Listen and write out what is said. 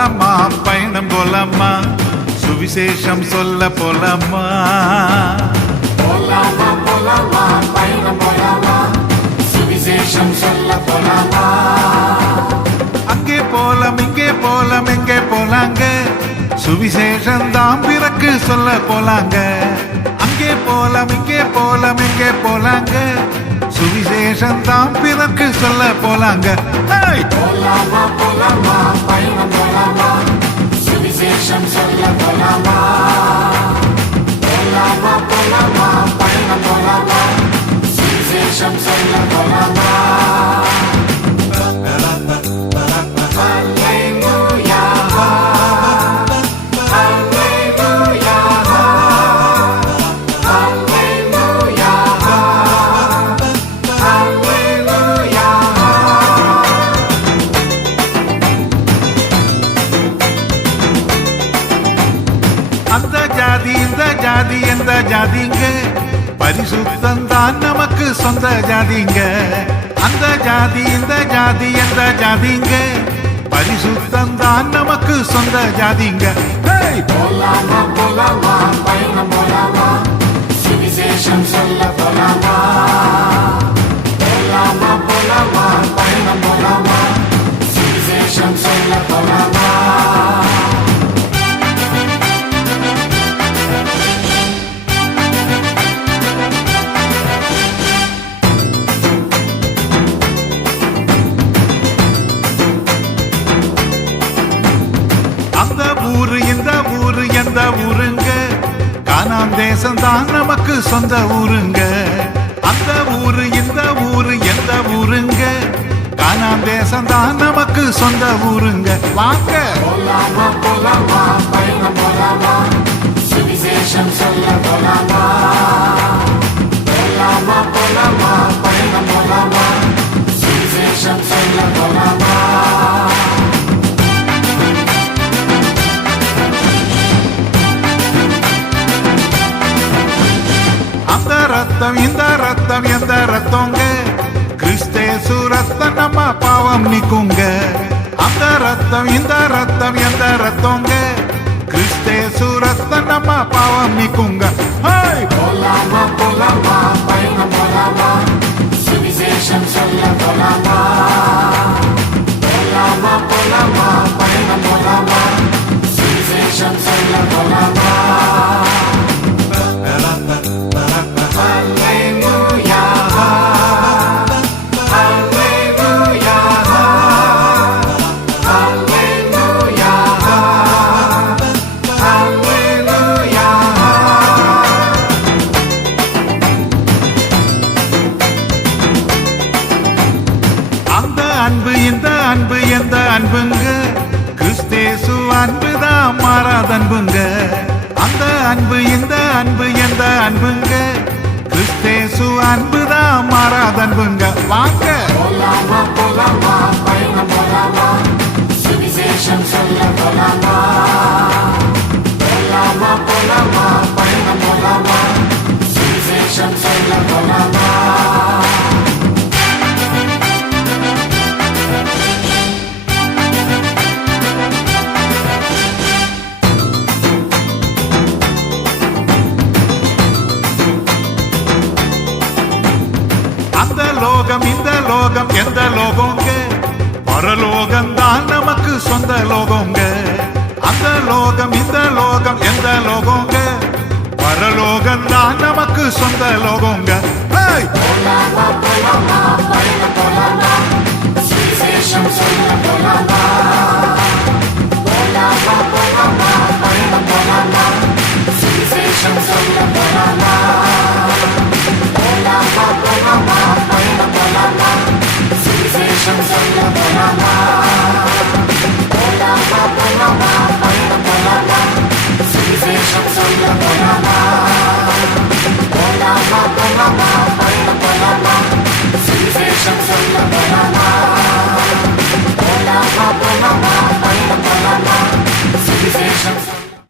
போலாமா பயணம் போலாமா சுவிசேஷம் சொல்ல போலாமா போலாமா போலாமா பயணம் போலாமா சுவிசேஷம் சொல்ல போலாமா அங்கே போலாம் இங்கே போலாம் எங்கே போலாங்க சுவிசேஷம் தான் பிறக்கு சொல்ல போலாங்க அங்கே போலாம் இங்கே போலாம் எங்கே போலாங்க சுவிசேஷம் தான் பிறக்கு சொல்ல போலாங்க போலாமா போலாமா பயணம் போலாமா சுவிசேஷம் சொல்ல போலாமா போலாமா போலாமா பயணம் போலாமா சுவிசேஷம் சொல்ல போலாமா அந்த ஜாதி இந்த ஜாதி எந்த ஜாதிங்க பரிசுத்தம் தான் நமக்கு சொந்த ஜாதிங்க அந்த ஜாதி இந்த ஜாதி எந்த ஜாதிங்க பரிசுத்தம் தான் நமக்கு சொந்த ஜாதிங்க போலாமா போலாமா பயணம் போலாமா சுவிசேஷம் சொல்ல போலாமா போலாமா போலாமா பயணம் போலாமா சுவிசேஷம் சொல்ல போலாமா அந்த ஊரு இந்த ஊரு எந்த ஊருங்க கானான் தேசம் தான் நமக்கு சொந்த ஊருங்க அந்த ஊரு இந்த ஊரு எந்த ஊருங்க கானான் தேசம் தான் நமக்கு சொந்த ஊருங்க வாங்க போலாமா போலாமா பயணம் போலாமா சுவிசேஷம் சொல்ல போலாமா போலாமா போலாமா பயணம் போலாமா சுவிசேஷம் சொல்ல போலாமா அந்த ரத்தம் இந்த ரத்தம் எந்த ரத்தங்க கிறிஸ்தேசு ரத்தம் நம்ம பாவம் நீக்குங்க அந்த ரத்தம் இந்த ரத்தம் எந்த ரத்தங்க கிறிஸ்தேசு ரத்தம் நம்ம பாவம் நீக்குங்க போலாமா போலாமா பயணம் போலாமா சுவிசேஷம் சொல்ல போலாமா போலாமா போலாமா பயணம் போலாமா சுவிசேஷம் சொல்ல போலாமா அன்பு இந்த அன்பு எந்த அன்புங்க கிறிஸ்தேசு அன்புதான் மாறாத அன்புங்க அந்த அன்பு இந்த அன்பு எந்த அன்புங்க கிறிஸ்தேசு அன்புதான் மாறாத அன்புங்க வாங்க போலாமா போலாமா பயணம் போலாமா சுவிசேஷம் சொல்ல போலாமா போலாமா போலாமா பயணம் போலாமா சுவிசேஷம் சொல்ல போலாமா அந்த லோகம் இந்த லோகம் எந்த லோகங்க பரலோகம் தான் நமக்கு சொந்த லோகங்க அந்த லோகம் இந்த லோகம் எந்த லோகங்க பரலோகம் தான் நமக்கு சொந்த லோகங்க போலாமா போலாமா